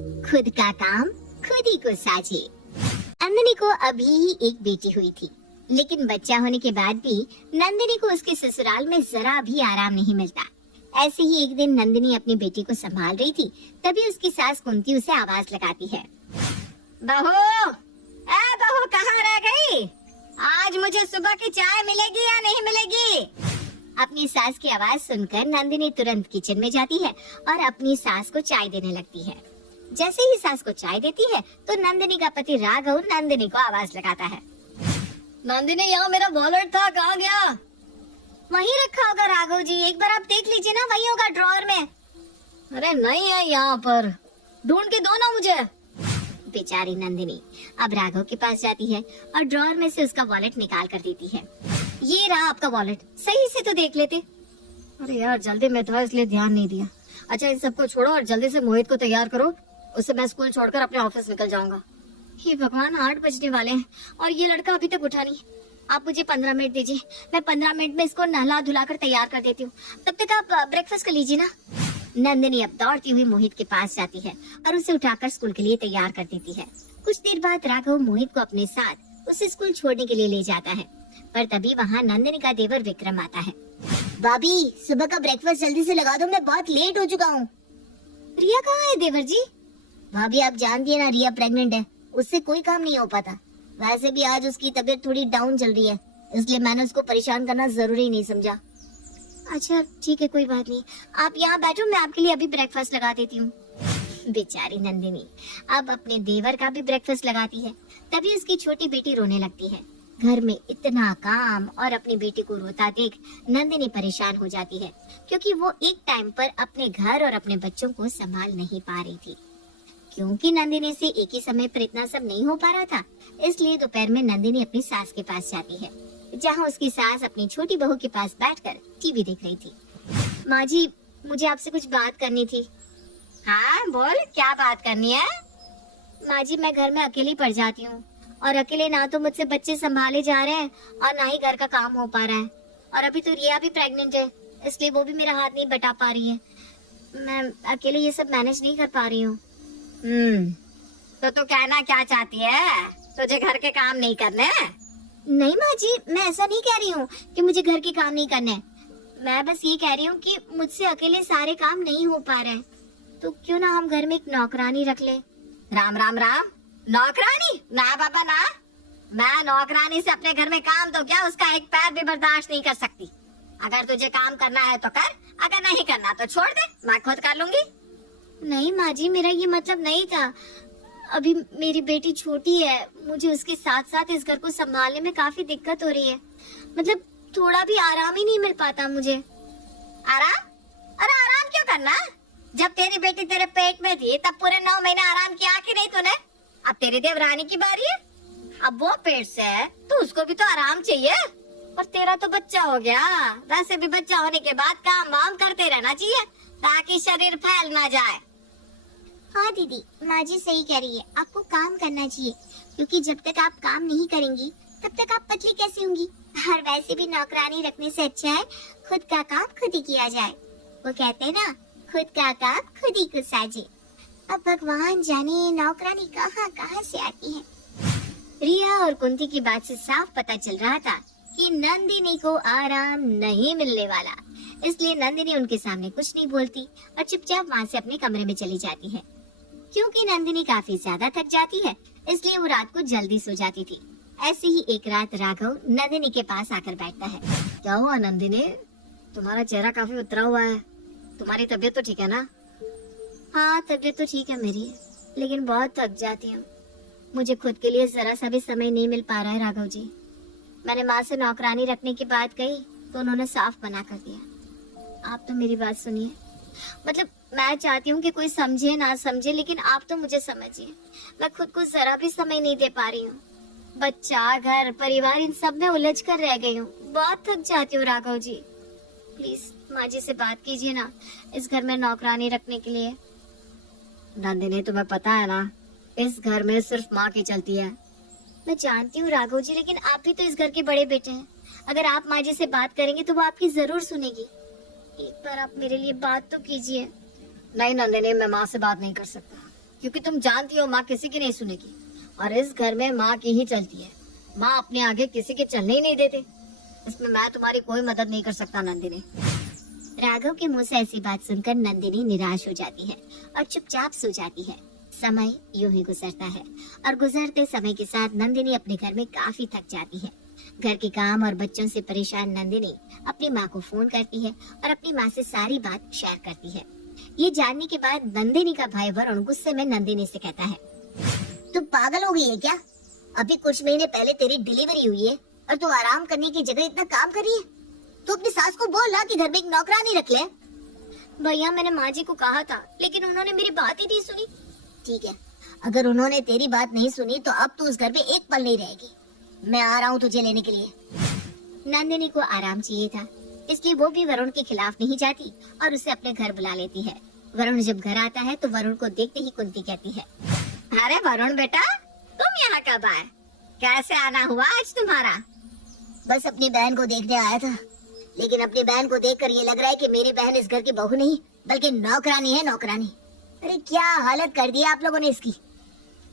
खुद का काम खुद ही को साझे। नंदिनी को अभी ही एक बेटी हुई थी, लेकिन बच्चा होने के बाद भी नंदिनी को उसके ससुराल में जरा भी आराम नहीं मिलता। ऐसे ही एक दिन नंदिनी अपनी बेटी को संभाल रही थी, तभी उसकी सास कुंती उसे आवाज लगाती है। बहू, ए बहू, कहाँ रह गई? आज मुझे सुबह की चाय मिलेगी या नहीं मिलेगी? अपनी सास की आवाज सुनकर नंदिनी तुरंत किचन में जाती है और अपनी सास को चाय देने लगती है। जैसे ही सास को चाय देती है तो नंदिनी का पति राघव नंदिनी को आवाज लगाता है। नंदिनी, यहाँ मेरा वॉलेट था, कहाँ गया? वहीं रखा होगा राघव जी, एक बार आप देख लीजिए ना, वहीं होगा ड्रॉअर में। अरे नहीं है यहाँ पर, ढूंढ के दो ना मुझे। बेचारी नंदिनी अब राघव के पास जाती है और ड्रॉअर में से उसका वॉलेट निकाल कर देती है। ये रहा आपका वॉलेट, सही से तो देख लेते। अरे यार, जल्दी में था इसलिए ध्यान नहीं दिया। अच्छा, इन सबको छोड़ो और जल्दी से मोहित को तैयार करो, उससे मैं स्कूल छोड़कर अपने ऑफिस निकल जाऊंगा। हे भगवान, 8 बजने वाले हैं और ये लड़का अभी तक उठा नहीं। आप मुझे 15 मिनट दीजिए, मैं 15 मिनट में इसको नहला धुला कर तैयार कर देती हूँ। तब तक आप ब्रेकफास्ट कर लीजिए ना। नंदिनी अब दौड़ती हुई मोहित के पास जाती है और उसे उठाकर स्कूल के लिए तैयार कर देती है। कुछ देर बाद राघव मोहित को अपने साथ उसे स्कूल छोड़ने के लिए ले जाता है, पर तभी वहाँ नंदिनी का देवर विक्रम आता है। भाभी, सुबह का ब्रेकफास्ट जल्दी से लगा दो, मैं बहुत लेट हो चुका हूँ। रिया कहाँ है देवर जी? भाभी, आप जानती है ना, रिया प्रेग्नेंट है, उससे कोई काम नहीं हो पाता। वैसे भी आज उसकी तबीयत थोड़ी डाउन चल रही है, इसलिए मैंने उसको परेशान करना जरूरी नहीं समझा। अच्छा ठीक है, कोई बात नहीं, आप यहाँ बैठो, मैं आपके लिए अभी ब्रेकफास्ट लगा देती हूँ। बेचारी नंदिनी अब अपने देवर का भी ब्रेकफास्ट लगाती है, तभी उसकी छोटी बेटी रोने लगती है। घर में इतना काम और अपनी बेटी को रोता देख नंदिनी परेशान हो जाती है, क्योंकि वो एक टाइम पर अपने घर और अपने बच्चों को संभाल नहीं पा रही थी। क्योंकि नंदिनी से एक ही समय पर इतना सब नहीं हो पा रहा था, इसलिए दोपहर में नंदिनी अपनी सास के पास जाती है, जहाँ उसकी सास अपनी छोटी बहू के पास बैठकर टीवी देख रही थी। माँ जी, मुझे आपसे कुछ बात करनी थी। हाँ बोल, क्या बात करनी है? माँ जी, मैं घर में अकेली पड़ जाती हूँ और अकेले ना तो मुझसे बच्चे संभाले जा रहे हैं और ना ही घर का काम हो पा रहा है, और अभी तो रिया भी प्रेग्नेंट है, इसलिए वो भी मेरा हाथ नहीं बटा पा रही है। मैं अकेले ये सब मैनेज नहीं कर पा रही हूँ। तो तू कहना क्या चाहती है? तुझे घर के काम नहीं करने? नहीं माँ जी, मैं ऐसा नहीं कह रही हूँ कि मुझे घर के काम नहीं करने। मैं बस ये कह रही हूँ कि मुझसे अकेले सारे काम नहीं हो पा रहे हैं, तो क्यों ना हम घर में एक नौकरानी रख ले। राम राम राम, नौकरानी? ना बाबा ना, मैं नौकरानी से अपने घर में काम तो क्या, उसका एक पैर भी बर्दाश्त नहीं कर सकती। अगर तुझे काम करना है तो कर, अगर नहीं करना तो छोड़ दे, मैं खुद कर लूंगी। नहीं माँ जी, मेरा ये मतलब नहीं था। अभी मेरी बेटी छोटी है, मुझे उसके साथ साथ इस घर को संभालने में काफी दिक्कत हो रही है। मतलब थोड़ा भी आराम ही नहीं मिल पाता मुझे। आराम? अरे आराम क्यों करना? जब तेरी बेटी तेरे पेट में थी तब पूरे 9 महीने आराम किया कि नहीं तूने? अब तेरी देवरानी की बारी है, अब वो पेट से है तो उसको भी तो आराम चाहिए। और तेरा तो बच्चा हो गया, वैसे भी बच्चा होने के बाद काम वाम करते रहना चाहिए ताकि शरीर फैल ना जाए। हाँ दीदी, माँ जी सही कह रही है, आपको काम करना चाहिए, क्योंकि जब तक आप काम नहीं करेंगी तब तक आप पतली कैसे होंगी। और वैसे भी नौकरानी रखने से अच्छा है खुद का काम खुद ही किया जाए। वो कहते हैं ना, खुद का काम खुद ही को साझे। अब भगवान जाने नौकरानी कहाँ कहाँ से आती है। रिया और कुंती की बात से साफ पता चल रहा था कि नंदिनी को आराम नहीं मिलने वाला, इसलिए नंदिनी उनके सामने कुछ नहीं बोलती और चुपचाप वहाँ से अपने कमरे में चली जाती है। क्योंकि नंदिनी काफी ज्यादा थक जाती है, इसलिए वो रात को जल्दी सो जाती थी। ऐसे ही एक रात राघव नंदिनी के पास आकर बैठता है। क्या हुआ नंदिनी, तुम्हारा चेहरा काफी उतरा हुआ है, तुम्हारी तबीयत तो ठीक है ना? हाँ तबीयत तो ठीक है मेरी, लेकिन बहुत थक जाती हूँ। मुझे खुद के लिए जरा सा भी समय नहीं मिल पा रहा है राघव जी। मैंने माँ से नौकरानी रखने की बात कही तो उन्होंने साफ मना कर दिया। आप तो मेरी बात सुनिए, मतलब मैं चाहती हूँ कि कोई समझे ना समझे, लेकिन आप तो मुझे समझिए। मैं खुद को जरा भी समय नहीं दे पा रही हूँ। बच्चा, घर, परिवार, इन सब में उलझ कर रह गई हूँ। बहुत थक जाती हूँ राघव जी। प्लीज माँ जी से बात कीजिए ना इस घर में नौकरानी रखने के लिए। नंदिनी, तुम्हें पता है ना, इस घर में सिर्फ माँ की चलती है। मैं जानती हूँ राघव जी, लेकिन आप भी तो इस घर के बड़े बेटे हैं। अगर आप माँ जी से बात करेंगे तो वो आपकी जरूर सुनेगी। एक बार आप मेरे लिए बात तो कीजिए। नहीं नंदिनी, मैं माँ से बात नहीं कर सकता। क्योंकि तुम जानती हो माँ किसी की नहीं सुनेगी, और इस घर में माँ की ही चलती है। माँ अपने आगे किसी के चलने ही नहीं देते। इसमें मैं तुम्हारी कोई मदद नहीं कर सकता नंदिनी। राघव के मुंह से ऐसी बात सुनकर नंदिनी निराश हो जाती है और चुपचाप सो जाती है। समय यूं ही गुजरता है और गुजरते समय के साथ नंदिनी अपने घर में काफी थक जाती है। घर के काम और बच्चों से परेशान नंदिनी अपनी माँ को फोन करती है और अपनी माँ से सारी बात शेयर करती है। ये जानने के बाद नंदिनी का भाई वरुण गुस्से में नंदिनी से कहता है, तू पागल हो गई है क्या? अभी कुछ महीने पहले तेरी डिलीवरी हुई है और तू आराम करने की जगह इतना काम कर रही है। तू अपनी सास को बोल ना कि घर में एक नौकरानी रख ले। भैया मैंने माँ जी को कहा था, लेकिन उन्होंने मेरी बात ही नहीं सुनी। ठीक है, अगर उन्होंने तेरी बात नहीं सुनी तो अब तू उस घर में एक पल नहीं रहेगी। मैं आ रहा हूँ तुझे लेने के लिए। नंदिनी को आराम चाहिए था, इसलिए वो भी वरुण के खिलाफ नहीं जाती और उसे अपने घर बुला लेती है। वरुण जब घर आता है तो वरुण को देखते ही कुंती कहती है, अरे वरुण बेटा, तुम यहाँ कब आए? कैसे आना हुआ आज तुम्हारा? बस अपनी बहन को देखने आया था, लेकिन अपनी बहन को देखकर ये लग रहा है कि मेरी बहन इस घर की बहू नहीं बल्कि नौकरानी है, नौकरानी। अरे क्या हालत कर दी आप लोगों ने इसकी।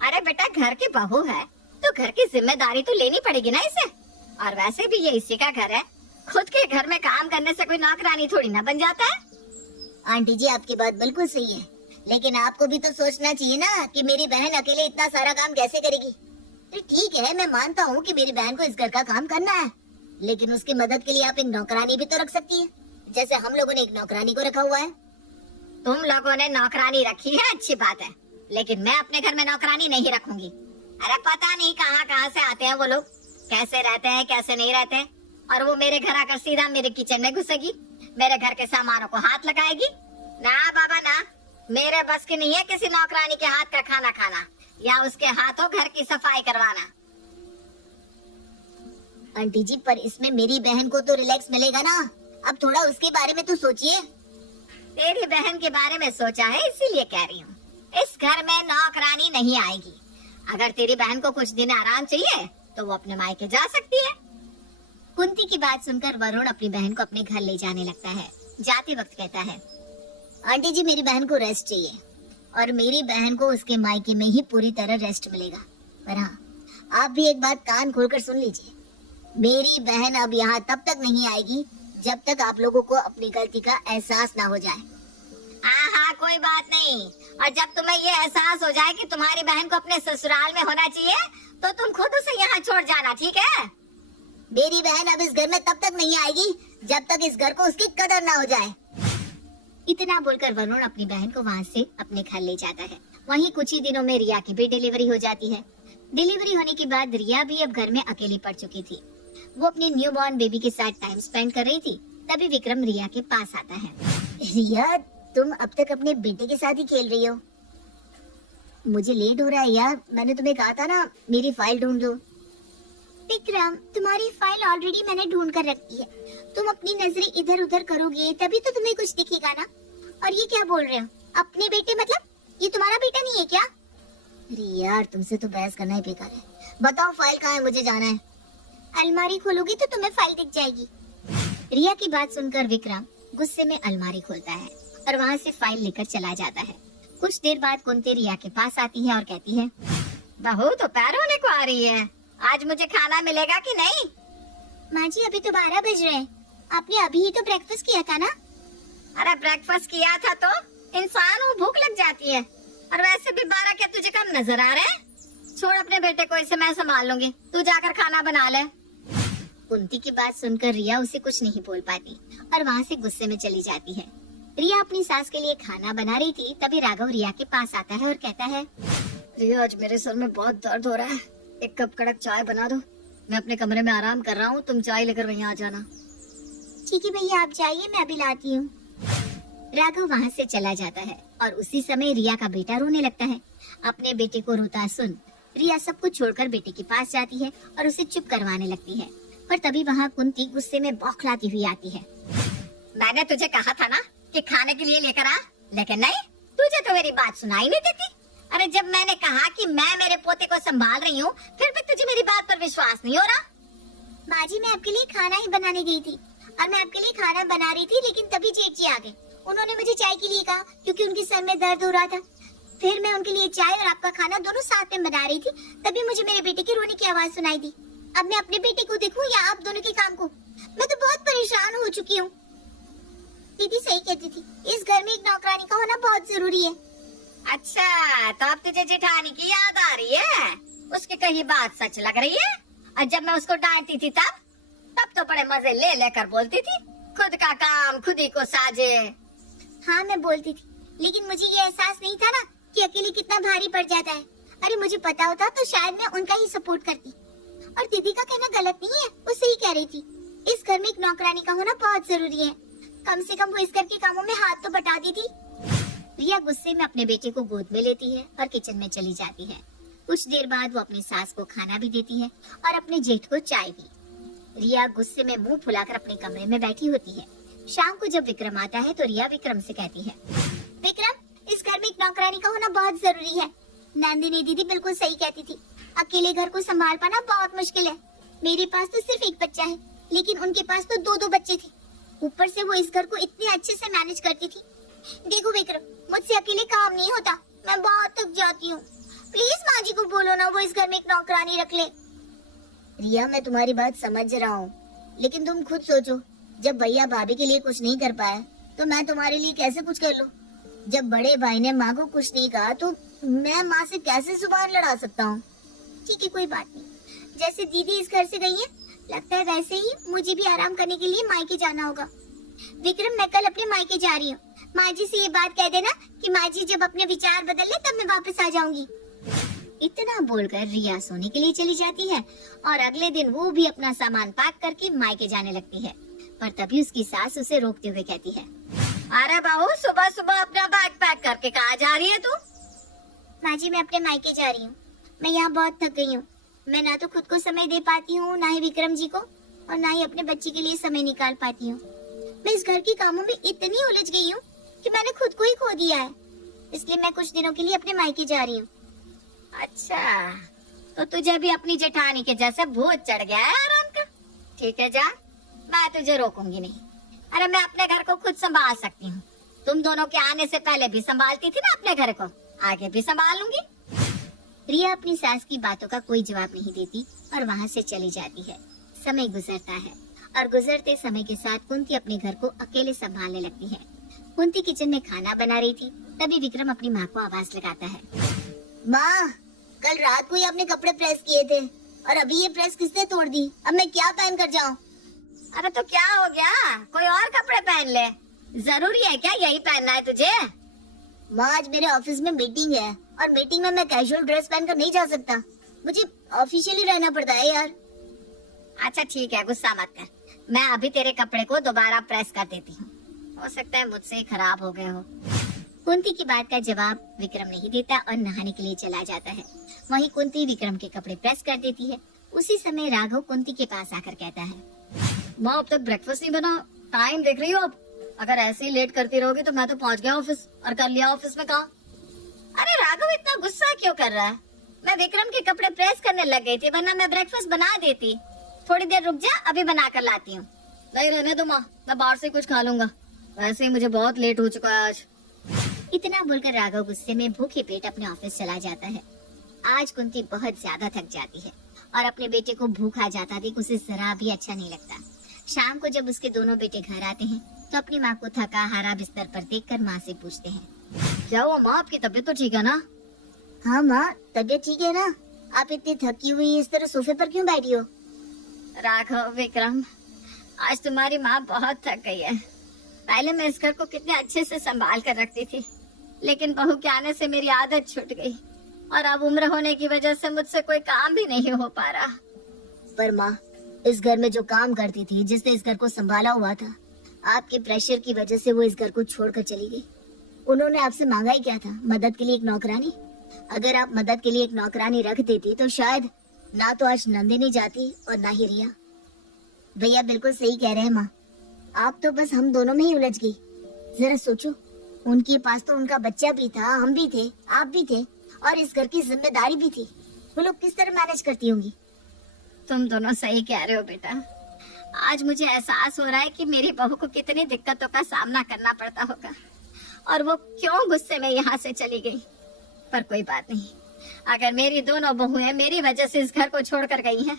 अरे बेटा, घर की बहू है तो घर की जिम्मेदारी तो लेनी पड़ेगी ना इसे। और वैसे भी ये इसी का घर है, खुद के घर में काम करने से कोई नौकरानी थोड़ी ना बन जाता है। आंटी जी आपकी बात बिल्कुल सही है, लेकिन आपको भी तो सोचना चाहिए ना कि मेरी बहन अकेले इतना सारा काम कैसे करेगी। ठीक है, मैं मानता हूँ कि मेरी बहन को इस घर का काम करना है, लेकिन उसकी मदद के लिए आप एक नौकरानी भी तो रख सकती है, जैसे हम लोगों ने एक नौकरानी को रखा हुआ है। तुम लोगों ने नौकरानी रखी है, अच्छी बात है, लेकिन मैं अपने घर में नौकरानी नहीं रखूंगी। अरे पता नहीं कहाँ कहाँ से आते हैं वो लोग, कैसे रहते हैं कैसे नहीं रहते, और वो मेरे घर आकर सीधा मेरे किचन में घुसेगी, मेरे घर के सामानों को हाथ लगाएगी। ना बाबा ना, मेरे बस की नहीं है किसी नौकरानी के हाथ का खाना खाना या उसके हाथों घर की सफाई करवाना। आंटी जी, पर इसमें मेरी बहन को तो रिलैक्स मिलेगा ना। अब थोड़ा उसके बारे में तो सोचिए। तेरी बहन के बारे में सोचा है इसीलिए कह रही हूँ, इस घर में नौकरानी नहीं आएगी। अगर तेरी बहन को कुछ दिन आराम चाहिए तो वो अपने मायके जा सकती है। कुंती की बात सुनकर वरुण अपनी बहन को अपने घर ले जाने लगता है। जाते वक्त कहता है, आंटी जी मेरी बहन को रेस्ट चाहिए और मेरी बहन को उसके मायके में ही पूरी तरह रेस्ट मिलेगा। पर हाँ, आप भी एक बात कान खोलकर सुन लीजिए, मेरी बहन अब यहाँ तब तक नहीं आएगी जब तक आप लोगों को अपनी गलती का एहसास ना हो जाए। हाँ कोई बात नहीं, और जब तुम्हें ये एहसास हो जाए कि तुम्हारी बहन को अपने ससुराल में होना चाहिए तो तुम खुद उसे यहाँ छोड़ जाना, ठीक है? मेरी बहन अब इस घर में तब तक नहीं आएगी जब तक इस घर को उसकी कदर ना हो जाए। इतना बोलकर वरुण अपनी बहन को वहाँ से अपने घर ले जाता है। वहीं कुछ ही दिनों में रिया की भी डिलीवरी हो जाती है। डिलीवरी होने के बाद रिया भी अब घर में अकेली पड़ चुकी थी। वो अपनी न्यू बॉर्न बेबी के साथ टाइम स्पेंड कर रही थी, तभी विक्रम रिया के पास आता है। रिया, तुम अब तक अपने बेटे के साथ ही खेल रही हो? मुझे लेट हो रहा है यार, मैंने तुम्हें कहा था ना मेरी फाइल ढूंढ लो। विक्रम, तुम्हारी फाइल ऑलरेडी मैंने ढूंढ कर रखी है, तुम अपनी नजरें इधर उधर करोगे तभी तो तुम्हें कुछ दिखेगा ना। और ये क्या बोल रहे हो, अपने बेटे मतलब ये तुम्हारा बेटा नहीं है क्या? अरे यार, तुमसे तो बहस करना ही बेकार है। बताओ फाइल कहाँ है, मुझे जाना है। अलमारी खोलोगी तो तुम्हें फाइल दिख जाएगी। रिया की बात सुनकर विक्रम गुस्से में अलमारी खोलता है और वहाँ से फाइल लेकर चला जाता है। कुछ देर बाद कुंती रिया के पास आती है और कहती है, बहू तो पैर होने को आ रही है, आज मुझे खाना मिलेगा कि नहीं? माँ जी अभी तो 12 बज रहे हैं, आपने अभी ही तो ब्रेकफास्ट किया था ना? अरे ब्रेकफास्ट किया था तो इंसान को भूख लग जाती है, और वैसे भी 12 क्या तुझे कम नजर आ रहे हैं? छोड़ अपने बेटे को, इसे मैं संभाल लूंगी, तू जाकर खाना बना ले। कुंती की बात सुनकर रिया उसे कुछ नहीं बोल पाती और वहाँ से गुस्से में चली जाती है। रिया अपनी सास के लिए खाना बना रही थी, तभी राघव रिया के पास आता है और कहता है, रिया आज मेरे सर में बहुत दर्द हो रहा है, एक कप कड़क चाय बना दो, मैं अपने कमरे में आराम कर रहा हूँ, तुम चाय लेकर वहीं आ जाना। ठीक है भैया, आप जाइए, मैं अभी लाती हूँ। राघव वहाँ से चला जाता है और उसी समय रिया का बेटा रोने लगता है। अपने बेटे को रोता सुन रिया सब कुछ छोड़कर बेटे के पास जाती है और उसे चुप करवाने लगती है, पर तभी वहाँ कुंती गुस्से में बौखलाती हुई आती है। मैंने तुझे कहा था ना कि खाने के लिए लेकर आ, लेकिन नहीं, तुझे तो मेरी बात सुनाई नहीं देती। अरे जब मैंने कहा कि मैं मेरे पोते को संभाल रही हूँ, फिर भी तुझे मेरी बात पर विश्वास नहीं हो रहा। माँ जी, मैं आपके लिए खाना ही बनाने गई थी और मैं आपके लिए खाना बना रही थी, लेकिन तभी जेठ जी आ गए। उन्होंने मुझे चाय के लिए कहा क्योंकि उनके सर में दर्द हो रहा था। फिर मैं उनके लिए चाय और आपका खाना दोनों साथ में बना रही थी, तभी मुझे मेरे बेटे के रोने की आवाज सुनाई दी। अब मैं अपने बेटे को देखूं या आप दोनों के काम को? मैं तो बहुत परेशान हो चुकी हूँ। दीदी सही कहती थी, इस घर में एक नौकरानी का होना बहुत जरूरी है। अच्छा, तो अब तुझे जेठानी की याद आ रही है? उसकी कही बात सच लग रही है। और जब मैं उसको डांटती थी तब तो बड़े मजे ले लेकर बोलती थी, खुद का काम खुद ही को साजे। हाँ मैं बोलती थी, लेकिन मुझे ये एहसास नहीं था ना कि अकेले कितना भारी पड़ जाता है। अरे मुझे पता होता तो शायद मैं उनका ही सपोर्ट करती। और दीदी का कहना गलत नहीं है, वो सही कह रही थी। इस घर में एक नौकरानी का होना बहुत जरूरी है। कम से कम वो इस घर के कामों में हाथ तो बटाती थी। रिया गुस्से में अपने बेटे को गोद में लेती है और किचन में चली जाती है। कुछ देर बाद वो अपनी सास को खाना भी देती है और अपने जेठ को चाय भी। रिया गुस्से में मुंह फुलाकर अपने कमरे में बैठी होती है। शाम को जब विक्रम आता है तो रिया विक्रम से कहती है, विक्रम, इस घर में एक नौकरानी का होना बहुत जरूरी है। नंदिनी दीदी बिल्कुल सही कहती थी, अकेले घर को संभाल पाना बहुत मुश्किल है। मेरे पास तो सिर्फ एक बच्चा है, लेकिन उनके पास तो दो बच्चे थे। ऊपर से वो इस घर को इतने अच्छे से मैनेज करती थी। देखो विक्रम, मुझसे अकेले काम नहीं होता, मैं बहुत थक जाती हूँ। प्लीज माँ जी को बोलो ना, वो इस घर में एक नौकरानी रख ले। रिया, मैं तुम्हारी बात समझ रहा हूँ, लेकिन तुम खुद सोचो, जब भैया भाभी के लिए कुछ नहीं कर पाए तो मैं तुम्हारे लिए कैसे कुछ कर लूँ? जब बड़े भाई ने माँ को कुछ नहीं कहा तो मैं माँ से कैसे जुबान लड़ा सकता हूँ? ठीक है, कोई बात नहीं। जैसे दीदी इस घर से गई है, लगता है वैसे ही मुझे भी आराम करने के लिए मायके जाना होगा। विक्रम, मैं कल अपने मायके जा रही हूँ। माँ जी से ये बात कह देना कि माँ जी जब अपने विचार बदल ले तब मैं वापस आ जाऊंगी। इतना बोलकर रिया सोने के लिए चली जाती है और अगले दिन वो भी अपना सामान पैक करके मायके जाने लगती है। पर तभी उसकी सास उसे रोकते हुए कहती है, अरे बहू, सुबह सुबह अपना बैग पैक करके कहाँ जा रही है तू? माँ जी, मैं अपने मायके जा रही हूँ। मैं यहाँ बहुत थक गई हूँ। मैं ना तो खुद को समय दे पाती हूँ, ना ही विक्रम जी को, और ना ही अपने बच्चे के लिए समय निकाल पाती हूँ। मैं इस घर के कामों में इतनी उलझ गई हूँ कि मैंने खुद को ही खो दिया है। इसलिए मैं कुछ दिनों के लिए अपने मायके जा रही हूँ। अच्छा, तो तुझे भी अपनी जेठानी के जैसे भूत चढ़ गया है आराम का। ठीक है, जा, मैं तुझे रोकूंगी नहीं। अरे मैं अपने घर को खुद संभाल सकती हूँ। तुम दोनों के आने से पहले भी संभालती थी ना अपने घर को, आगे भी संभाल लूंगी। रिया अपनी सास की बातों का कोई जवाब नहीं देती और वहाँ से चली जाती है। समय गुजरता है और गुजरते समय के साथ कुंती अपने घर को अकेले संभालने लगती है। कुंती किचन में खाना बना रही थी, तभी विक्रम अपनी माँ को आवाज लगाता है, माँ, कल रात को ही आपने कपड़े प्रेस किए थे और अभी ये प्रेस किसने तोड़ दी? अब मैं क्या पहन कर जाऊँ? अरे तो क्या हो गया, कोई और कपड़े पहन ले। जरूरी है क्या यही पहनना है तुझे? माँ, आज मेरे ऑफिस में मीटिंग है और मीटिंग में मैं कैजुअल ड्रेस पहनकर नहीं जा सकता। मुझे ऑफिशियली रहना पड़ता है यार। अच्छा ठीक है, गुस्सा मत कर। मैं अभी तेरे कपड़े को दोबारा प्रेस कर देती हूँ। हो सकता है मुझसे ही खराब हो गए हो। कुंती की बात का जवाब विक्रम नहीं देता और नहाने के लिए चला जाता है। वहीं कुंती विक्रम के कपड़े प्रेस कर देती है। उसी समय राघव कुंती के पास आकर कहता है, माँ, अब तक ब्रेकफास्ट नहीं बना, टाइम देख रही हो अब? अगर ऐसे ही लेट करती रहोगी तो मैं तो पहुँच गया ऑफिस, और कर लिया ऑफिस में काम। अरे राघव, इतना गुस्सा क्यों कर रहा है? मैं विक्रम के कपड़े प्रेस करने लग गई थी, वरना मैं ब्रेकफास्ट बना देती। थोड़ी देर रुक जा, अभी बना कर लाती हूँ। नहीं, रहने दो माँ, मैं बाहर से कुछ खा लूंगा। वैसे ही मुझे बहुत लेट हो चुका है आज। इतना बोलकर राघव गुस्से में भूखे पेट अपने ऑफिस चला जाता है। आज कुंती बहुत ज्यादा थक जाती है और अपने बेटे को भूखा जाता देख उसे जरा भी अच्छा नहीं लगता। शाम को जब उसके दोनों बेटे घर आते हैं तो अपनी माँ को थका हारा बिस्तर पर देखकर माँ से पूछते हैं, क्या हुआ माँ, आपकी तबीयत तो ठीक है ना? हाँ माँ, तबीयत ठीक है ना। आप इतनी थकी हुई इस तरह सोफे पर क्यों बैठी हो? राघव, विक्रम, आज तुम्हारी माँ बहुत थक गई है। पहले मैं इस घर को कितने अच्छे से संभाल कर रखती थी, लेकिन बहू के आने से मेरी आदत छूट गई और अब उम्र होने की वजह से मुझसे कोई काम भी नहीं हो पा रहा। पर माँ, इस घर में जो काम करती थी, जिसने इस घर को संभाला हुआ था, आपके प्रेशर की वजह से वो इस घर को छोड़कर चली गई। उन्होंने आपसे मांगा ही क्या था? मदद के लिए एक नौकरानी। अगर आप मदद के लिए एक नौकरानी रख देती तो शायद ना तो आज नंदिनी जाती और ना ही रिया। भैया बिल्कुल सही कह रहे हैं माँ, आप तो बस हम दोनों में ही उलझ गई। जरा सोचो, उनके पास तो उनका बच्चा भी था, हम भी थे, आप भी थे, और इस घर की जिम्मेदारी भी थी। वो लोग किस तरह मैनेज करती होंगी? तुम दोनों सही कह रहे हो बेटा। आज मुझे एहसास हो रहा है कि मेरी बहू को कितनी दिक्कतों का सामना करना पड़ता होगा और वो क्यों गुस्से में यहाँ से चली गई। पर कोई बात नहीं, अगर मेरी दोनों बहुएं मेरी वजह से इस घर को छोड़कर गई हैं,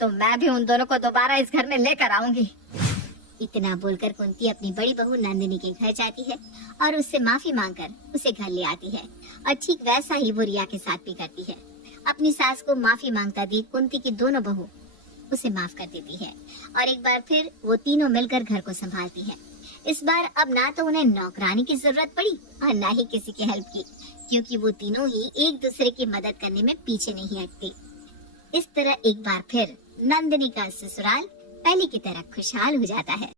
तो मैं भी उन दोनों को दोबारा इस घर में लेकर आऊंगी। इतना बोलकर कुंती अपनी बड़ी बहू नंदिनी के घर जाती है और उससे माफी मांगकर उसे घर ले आती है। और ठीक वैसा ही वो रिया के साथ भी करती है। अपनी सास को माफी मांगता देख कुंती की दोनों बहू उसे माफ कर देती है और एक बार फिर वो तीनों मिलकर घर को संभालती है। इस बार अब ना तो उन्हें नौकरानी की जरूरत पड़ी और ना ही किसी की हेल्प की, क्योंकि वो तीनों ही एक दूसरे की मदद करने में पीछे नहीं हटती। इस तरह एक बार फिर नंदिनी का ससुराल पहले की तरह खुशहाल हो जाता है।